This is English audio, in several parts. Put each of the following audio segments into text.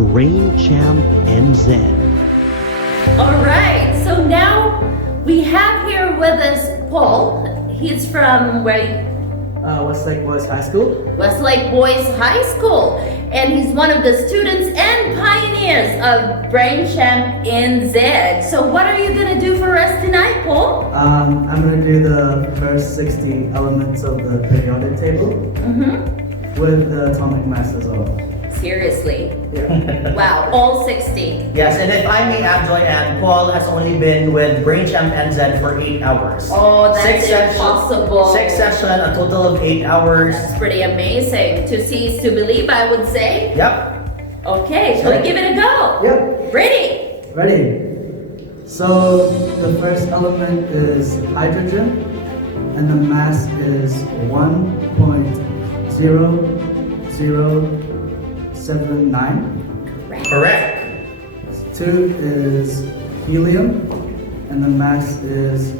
𝗲𝗵𝗂𝗄𝗎. All right, so now we have here with us Paul. He's from where? Westlake Boys High School. Westlake Boys High School. And he's one of the students and pioneers of 𝗲𝗵𝗂𝗄𝗎. So what are you going to do for us tonight, Paul? I'm going to do the first 60 elements of the periodic table with the atomic mass as well. Seriously? Yeah. Wow, all 60. Yes, and if I may add, Joy-Ann, Paul has only been with 𝗲𝗵𝗂𝗄𝗎 for 8 hours. Oh, that's impossible. 6 sessions, a total of 8 hours. That's pretty amazing. To see is to believe, I would say. Yep. Okay, shall we give it a go? Yep. Ready? Ready. So the first element is hydrogen, and the mass is 1.0079. Correct. 2 is helium, and the mass is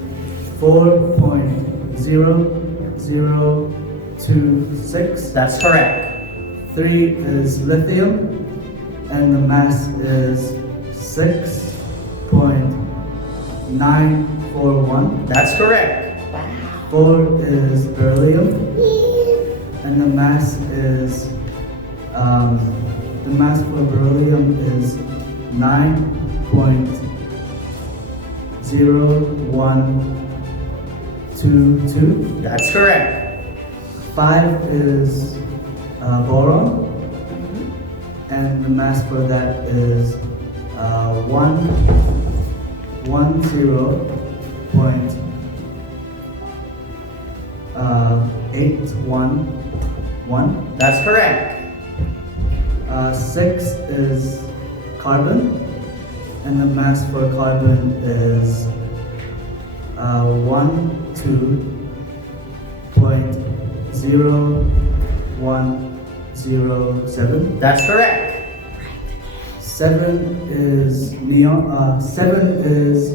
4.0026. That's correct. 3 is lithium, and the mass is 6.941. That's correct. 4 is beryllium, and the mass is for beryllium is 9.0122. That's correct. 5 is boron, and the mass for that is 110.811. That's correct. 6 is carbon, and the mass for carbon is 12.0107. That's correct. 7 is neon. 7 is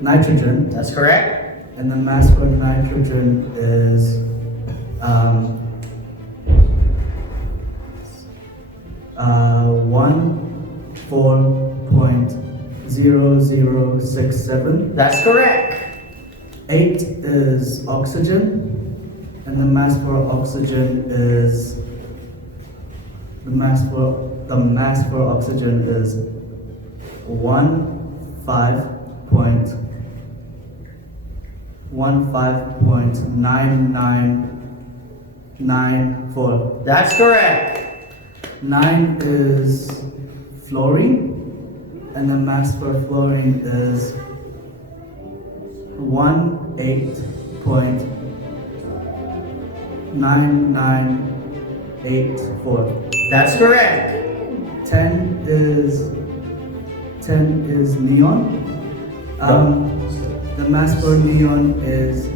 nitrogen, That's correct. and the mass for nitrogen is 14.0067. That's correct. 8 is oxygen, and the mass for oxygen is the mass for oxygen is 15.9994. That's correct. 9 is fluorine, and the mass for fluorine is 18.9984. That's correct. 10 is neon. The mass for neon is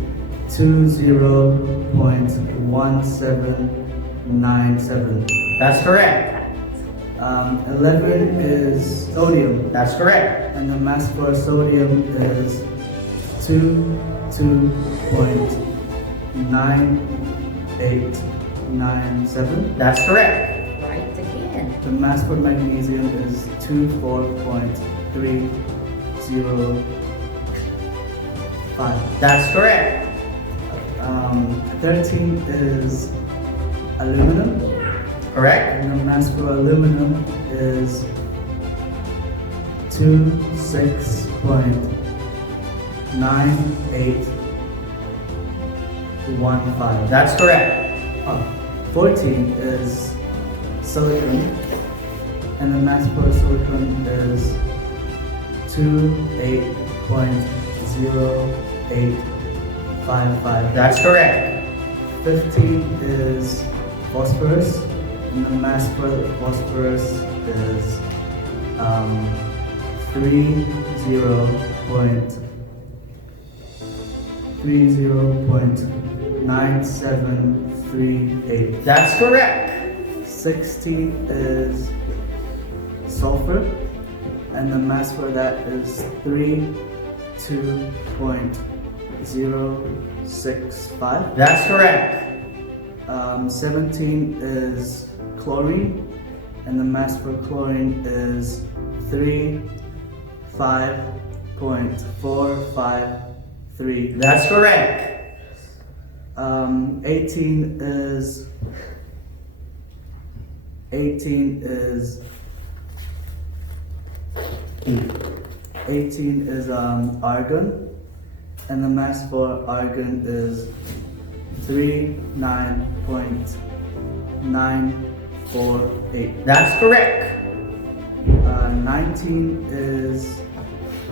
20.1797. That's correct. 11 is sodium, That's correct. and the mass for sodium is 22.9897. That's correct. Right again. The mass for magnesium is 24.305. That's correct. 13 is aluminum, Correct. and the mass for aluminum is 26.9815. That's correct. 14 is silicon, and the mass for silicon is 28.0855. That's correct. 15 is phosphorus, and the mass for phosphorus is 30.9738. That's correct. 16 is sulfur, and the mass for that is 32.065. That's correct. 17 is chlorine, and the mass for chlorine is 5.453. That's correct. 18 is argon, and the mass for argon is 39.948. That's correct. 19 is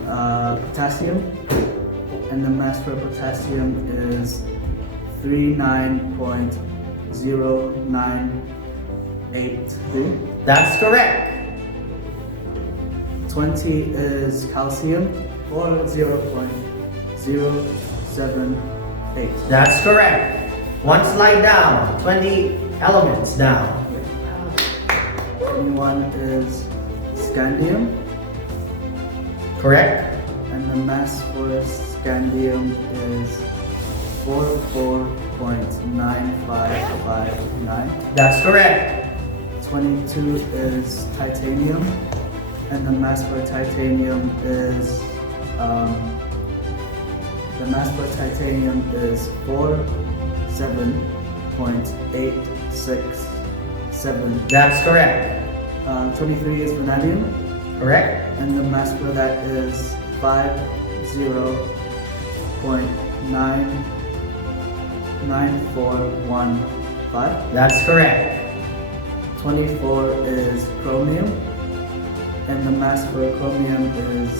potassium, and the mass for potassium is 39.0983. That's correct. 20 is calcium, or 0.078. That's correct. One slide down. 20 elements down. 21 is scandium, Correct? and the mass for scandium is 44.9559. That's correct. 22 is titanium, and the mass for titanium is 47.867. That's correct. 23 is vanadium, Correct? and the mass for that is 50.99415. That's correct. 24 is chromium, and the mass for chromium is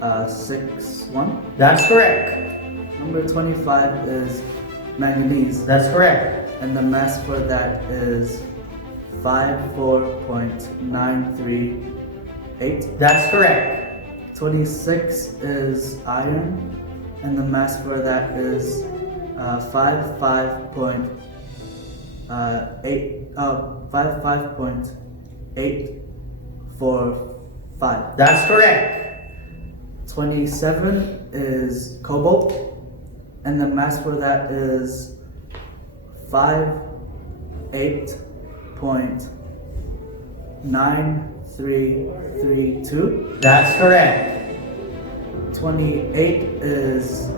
51.9961. That's correct. Number 25 is manganese, That's correct. and the mass for that is 54.938. That's correct. 26 is iron, and the mass for that is 55.845. That's correct. 27 is cobalt, and the mass for that is 58.9332. That's correct. 28 is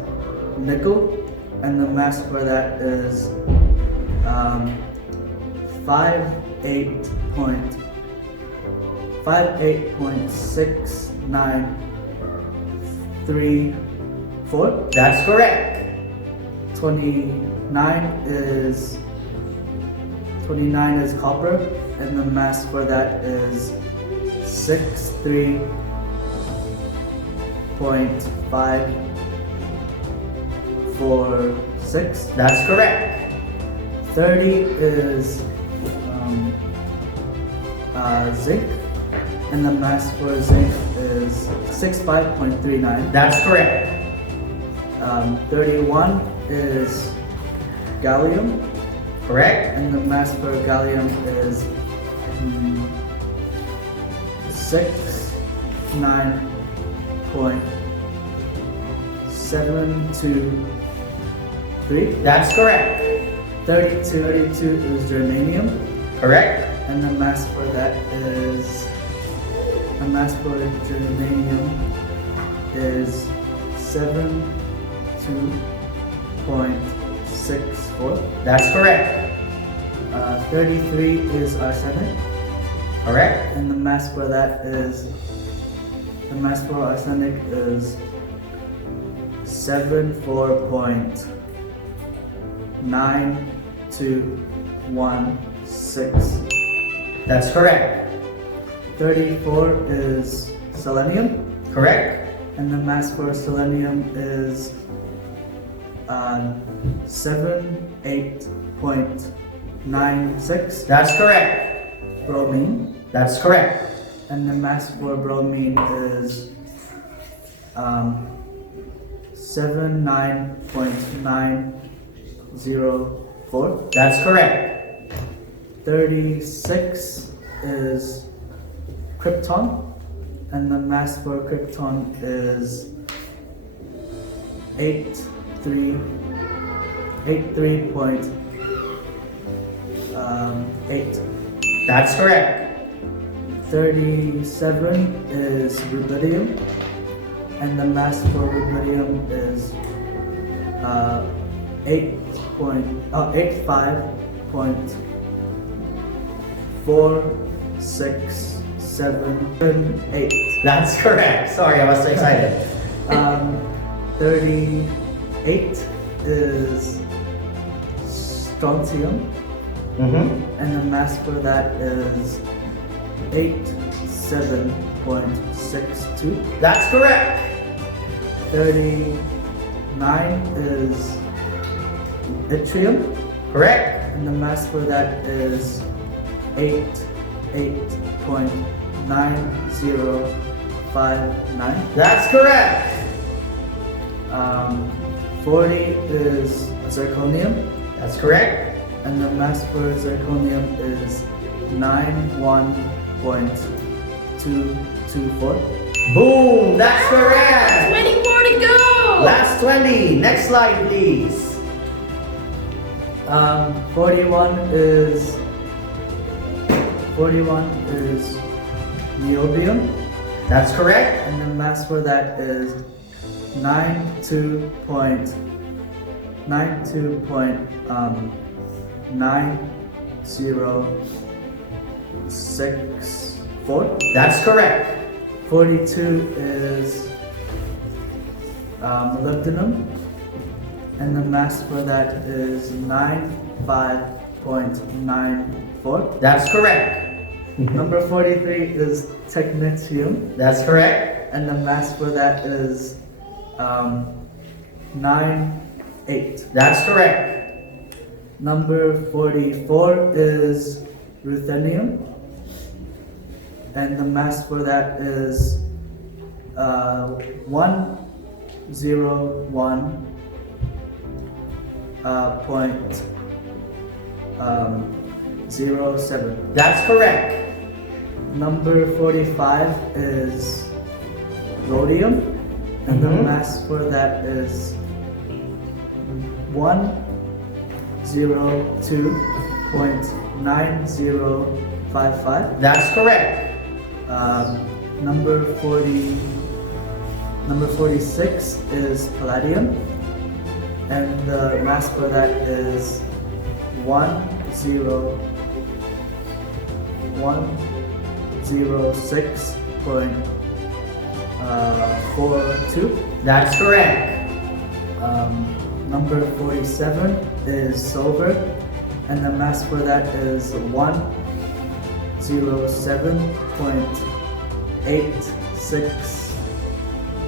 nickel, and the mass for that is 58.69334. That's correct. 29 is copper, and the mass for that is 63.546. That's correct. 30 is zinc, and the mass for zinc is 65.39. That's correct. 31 is gallium, Correct? and the mass for gallium is 69.723. That's correct. 32 is germanium, Correct? and the mass for that is germanium is 72.64. That's correct. 33 is arsenic, Correct? and the mass for arsenic is 74.9216. That's correct. 34 is selenium, Correct? and the mass for selenium is 78.96. That's correct. Bromine, That's correct. and the mass for bromine is 79.904. That's correct. 36 is krypton, And the mass for krypton is 83.8. That's correct. 37 is rubidium, and the mass for rubidium is 85.46778. That's correct. Sorry, I was so excited. 38 is strontium, and the mass for that is 87.62. That's correct. 39 is yttrium, Correct. and the mass for that is 88.9059. That's correct. 40 is zirconium, That's correct. and the mass for zirconium is 91.224. Boom! That's correct. 20 more to go. Last 20. Next slide, please. 41 is niobium, That's correct. and the mass for that is 92.9064. That's correct. 42 is molybdenum, and the mass for that is 95.94. That's correct. Number 43 is technetium, That's correct. and the mass for that is 98. That's correct. Number 44 is ruthenium, and the mass for that is 101.07. That's correct. Number 45 is rhodium, and the mass for that is 102.9055. That's correct. Number 46 is palladium, and the mass for that is 106.42. That's correct. Number 47 is silver, and the mass for that is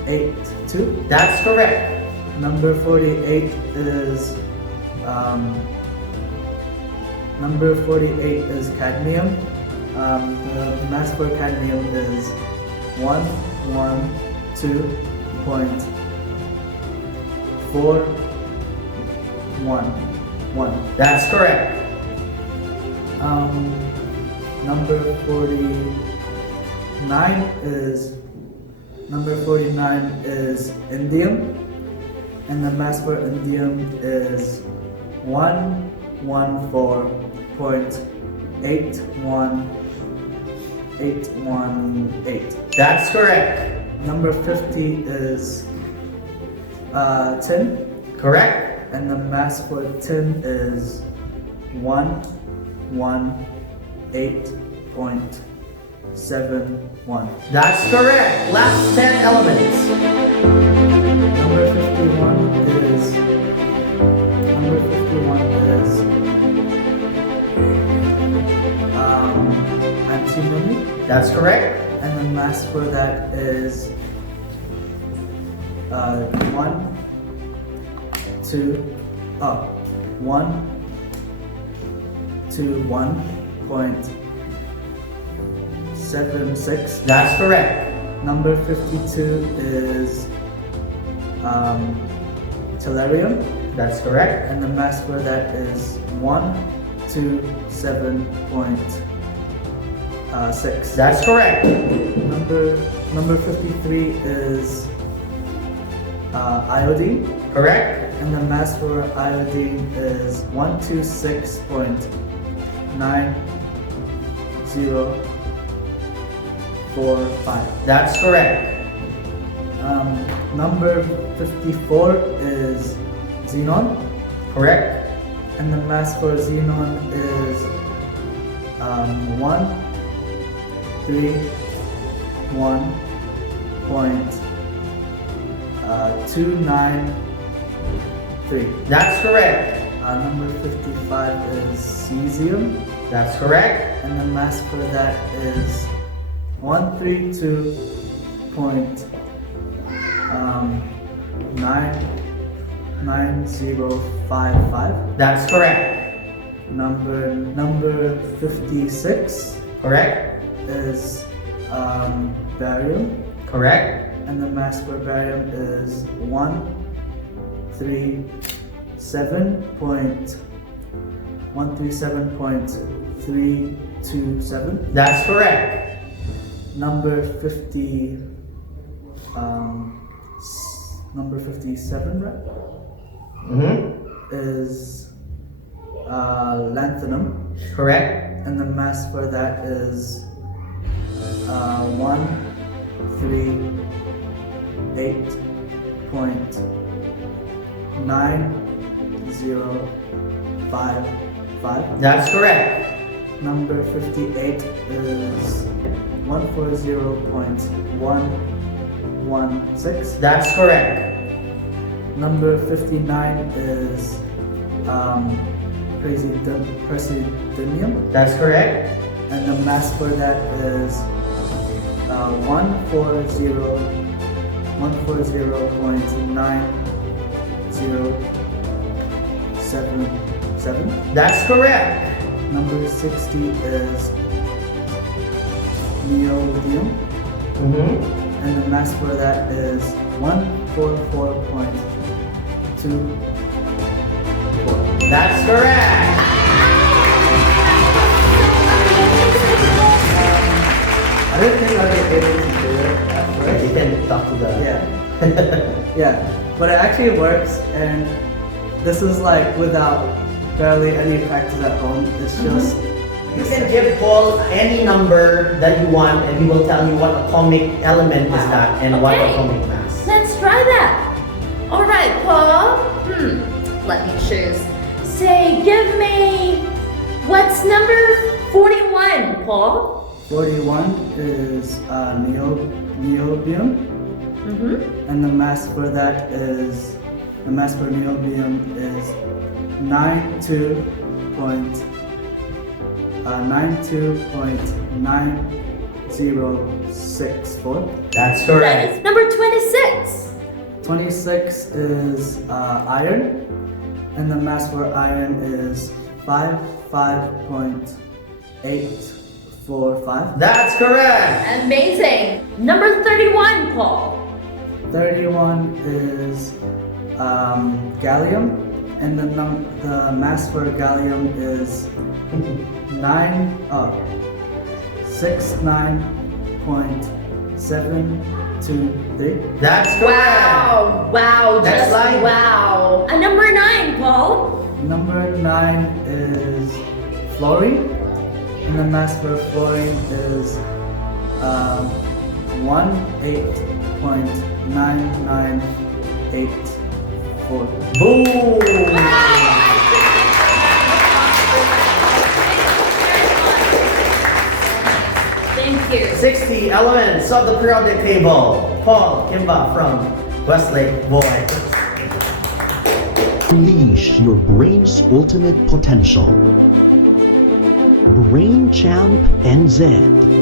107.8682. That's correct. Number 48 is cadmium. The mass for cadmium is 112.411. That's correct. Number 49 is indium, and the mass for indium is 114.81818. That's correct. Number 50 is tin, Correct. and the mass for tin is 118.71. That's correct. Last 10 elements. Number 51 is antimony, That's correct. and the mass for that is 121.76. That's correct. Number 52 is tellurium, That's correct. and the mass for that is 127.6. That's correct. Number Number 53 is iodine. Correct. And the mass for iodine is 126.9045. That's correct. Number 54 is xenon. Correct. And the mass for xenon is 131.293. That's correct. Number 55 is cesium. That's correct. And the mass for that is 132.99055. That's correct. Number 56 Correct. is barium, Correct. and the mass for barium is 137.327. That's correct. Number 57, right? Is lanthanum, Correct. and the mass for that is 138.9055. That's correct. Number 58 is 140.116. That's correct. Number 59 is praseodymium, That's correct. and the mass for that is 140.9077. That's correct. Number 60 is neodymium, and the mass for that is 144.24. That's correct. I didn't think I would be able to do it at first. You can talk to the. Yeah. Yeah, but it actually works, and this is like without barely any practice at home. It's just You can give Paul any number that you want, and he will tell you what atomic element is that and what Okay. atomic mass. Let's try that. All right, Paul. Let me choose. Say, give me, what's number 41, Paul? 41 is neobium, and the mass for that is neobium is 92.9064. That's That correct. is number 26. 26 is iron, and the mass for iron is 55.845. That's correct. Amazing. Number 31, Paul. 31 is gallium, and the mass for gallium is 69.723. That's correct. Wow, Next just slide. wow. And number 9, Paul. Number 9 is fluorine, and the mass for fluorine is 18.9984. Boom. Thank you. 60 elements of the periodic table. Paul 𝗏𝗏𝗏𝗏 from Westlake, boy. Unleash your brain's ultimate potential. Brain Champ NZ.